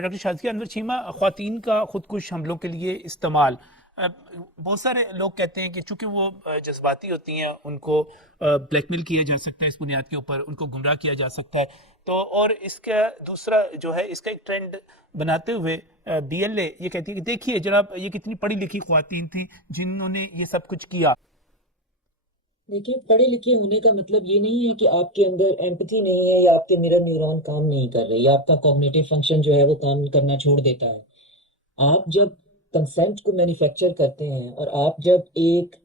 Doctor Shazia انور چیمہ، خواتین کا خودکش حملوں کے لیے استعمال، بہت سارے لوگ کہتے ہیں کہ چونکہ وہ جذباتی ہوتی ہیں، ان کو بلیک میل کیا جا سکتا ہے اس بنیاد کے اوپر، ان کو گمراہ کیا جا سکتا ہے، تو اور اس کا دوسرا جو ہے اس کا ایک ٹرینڈ بناتے ہوئے بی ایل اے یہ کہتی ہے کہ دیکھیے جناب یہ کتنی پڑھی لکھی خواتین تھیں جنہوں نے یہ سب کچھ کیا۔ دیکھیے، پڑھے لکھے ہونے کا مطلب یہ نہیں ہے کہ آپ کے اندر ایمپتھی نہیں ہے یا آپ کے mirror نیورون کام نہیں کر رہے یا آپ کا کوگنیٹو فنکشن جو ہے وہ کام کرنا چھوڑ دیتا ہے۔ آپ جب کنسنٹ کو مینوفیکچر کرتے ہیں اور آپ جب ایک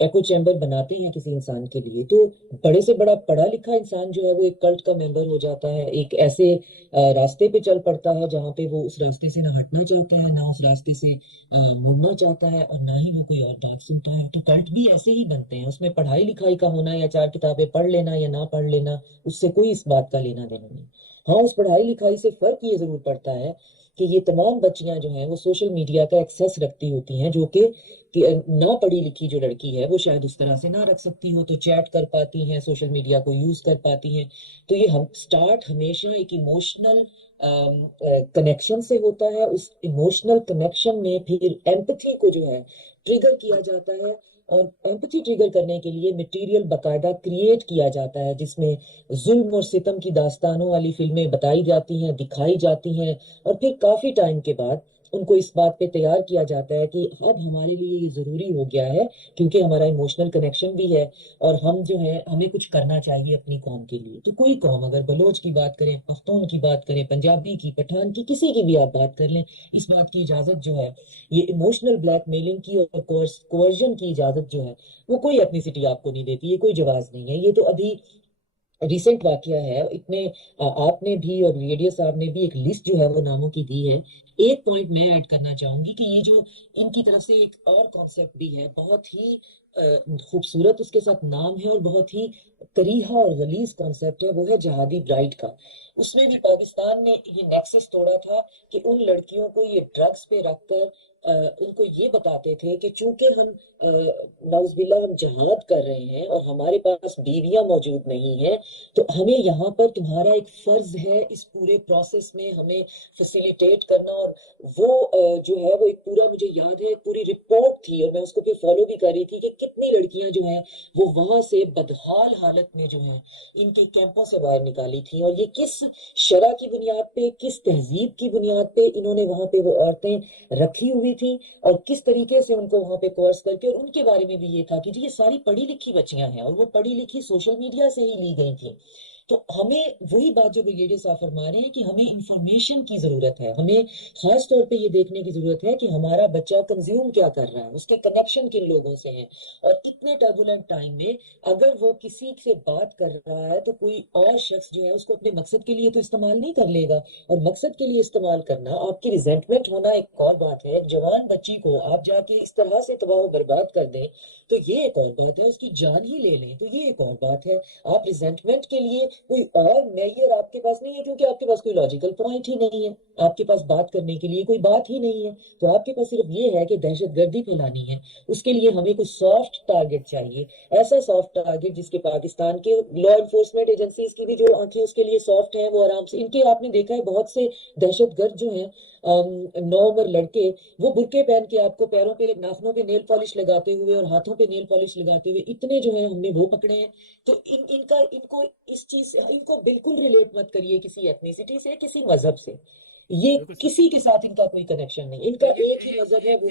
ایکو چیمبر بناتے ہیں کسی انسان کے لیے، تو بڑے سے بڑا پڑھا لکھا انسان جو ہے وہ ایک کلٹ کا ممبر ہو جاتا ہے، ایک ایسے راستے پہ چل پڑتا ہے جہاں پہ وہ اس راستے سے نہ ہٹنا چاہتا ہے، نہ اس راستے سے مڑنا چاہتا ہے، اور نہ ہی وہ کوئی اور بات سنتا ہے۔ تو کلٹ بھی ایسے ہی بنتے ہیں، اس میں پڑھائی لکھائی کا ہونا یا 4 کتابیں پڑھ لینا یا نہ پڑھ لینا اس سے کوئی اس بات کا لینا دینا نہیں۔ ہاں، اس پڑھائی لکھائی سے فرق یہ ضرور پڑتا ہے کہ یہ تمام بچیاں جو ہیں وہ سوشل میڈیا کا ایکسیس رکھتی ہوتی ہیں، جو کہ نہ پڑھی لکھی جو لڑکی ہے وہ شاید اس طرح سے نہ رکھ سکتی ہو، تو چیٹ کر پاتی ہیں، سوشل میڈیا کو یوز کر پاتی ہیں۔ تو یہ سٹارٹ ہمیشہ ایک ایموشنل کنیکشن سے ہوتا ہے، اس ایموشنل کنیکشن میں پھر ایمپتھی کو جو ہے ٹریگر کیا جاتا ہے، اور ایمپتھی ٹریگر کرنے کے لیے مٹیریل باقاعدہ کریٹ کیا جاتا ہے جس میں ظلم اور ستم کی داستانوں والی فلمیں بتائی جاتی ہیں، دکھائی جاتی ہیں، اور پھر کافی ٹائم کے بعد ان کو اس بات پہ تیار کیا جاتا ہے کہ اب ہمارے لیے یہ ضروری ہو گیا ہے کیونکہ ہمارا ایموشنل کنیکشن بھی ہے، اور ہم جو ہے ہمیں کچھ کرنا چاہیے اپنی قوم کے لیے۔ تو کوئی قوم، اگر بلوچ کی بات کریں، پختون کی بات کریں، پنجابی کی، پٹھان کی، کسی کی بھی آپ بات کر لیں، اس بات کی اجازت جو ہے، یہ ایموشنل بلیک میلنگ کی اور کوئرژن کی اجازت جو ہے، وہ کوئی ایتھنیسٹی آپ کو نہیں دیتی، یہ کوئی جواز نہیں ہے۔ یہ تو ابھی ریسنٹ واقعہ ہے، اتنے آپ نے بھی اور ریڈیو صاحب نے بھی ایک لسٹ جو ہے وہ ناموں کی دی ہے۔ ایک پوائنٹ میں ایڈ کرنا چاہوں گی کہ یہ جو ان کی طرف سے ایک اور کانسیپٹ بھی ہے، بہت ہی خوبصورت اس کے ساتھ نام ہے اور بہت ہی کریہا اور غلیظ کانسیپٹ ہے، وہ ہے جہادی برائڈ کا۔ اس میں بھی پاکستان نے یہ نیکسس توڑا تھا کہ ان لڑکیوں کو یہ ڈرگس پہ رکھ کر ان کو یہ بتاتے تھے کہ چونکہ ہم نعوذ باللہ ہم جہاد کر رہے ہیں اور ہمارے پاس بیویاں موجود نہیں ہیں، تو ہمیں یہاں پر تمہارا ایک فرض ہے اس پورے پروسیس میں ہمیں فیسیلیٹیٹ کرنا۔ اور وہ جو ہے وہ ایک پورا، مجھے یاد ہے ایک پوری رپورٹ تھی اور میں اس کو پھر فالو بھی کر رہی تھی کہ کتنی لڑکیاں جو ہیں وہ وہاں سے بدحال حالت میں جو ہیں ان کے کیمپوں سے باہر نکالی تھیں، اور یہ کس شرع کی بنیاد پہ، کس تہذیب کی بنیاد پہ انہوں نے وہاں پہ وہ عورتیں رکھی ہوئی تھیں، اور کس طریقے سے ان کو وہاں پہ کورس کر کے، اور ان کے بارے میں بھی یہ تھا کہ جی یہ ساری پڑھی لکھی بچیاں ہیں اور وہ پڑھی لکھی سوشل میڈیا سے ہی لی گئی تھیں۔ تو ہمیں وہی بات جو بریگیڈیئر صاحب فرما رہے ہیں کہ ہمیں انفارمیشن کی ضرورت ہے، ہمیں خاص طور پہ یہ دیکھنے کی ضرورت ہے کہ ہمارا بچہ کنزیوم کیا کر رہا ہے، اس کے کنیکشن کن لوگوں سے ہیں، اور اتنے ٹربولنٹ ٹائم میں اگر وہ کسی سے بات کر رہا ہے تو کوئی اور شخص جو ہے اس کو اپنے مقصد کے لیے تو استعمال نہیں کر لے گا، اور مقصد کے لیے استعمال کرنا، آپ کی ریزنٹمنٹ ہونا ایک اور بات ہے۔ ایک جوان بچی کو آپ جا کے اس طرح سے تباہ و برباد کر دیں تو یہ ایک اور بات ہے، اس کی جان ہی لے لیں تو یہ ایک اور بات ہے۔ آپ ریزنٹمنٹ کے لیے کوئی اور میئر آپ کے پاس نہیں ہے، کیونکہ آپ کے پاس کوئی لاجیکل پوائنٹ ہی نہیں ہے، آپ کے پاس بات کرنے کے لیے کوئی بات ہی نہیں ہے، تو آپ کے پاس صرف یہ ہے کہ دہشت گردی پھیلانی ہے۔ اس کے لیے ہمیں کوئی سافٹ ٹارگٹ چاہیے، ایسا سافٹ ٹارگٹ جس کے پاکستان کے لا انفورسمنٹ ایجنسیز کی بھی جو آنکھیں اس کے لیے سافٹ ہیں، وہ آرام سے، ان کے آپ نے دیکھا ہے بہت سے دہشت گرد جو ہیں نوعمر لڑکے، وہ برقعے پہن کے آپ کو پیروں پہ، ناخنوں پہ نیل پالش لگاتے ہوئے اور ہاتھوں پہ نیل پالش لگاتے ہوئے، اتنے جو ہیں ہم نے وہ پکڑے ہیں۔ تو ان کو اس چیز سے، ان کو بالکل ریلیٹ مت کریے کسی ایتھنیسٹی سے، کسی مذہب سے، یہ بالکل کسی کے ساتھ ان کا کوئی کنیکشن نہیں، ان کا ایک ہی مذہب ہے، وہ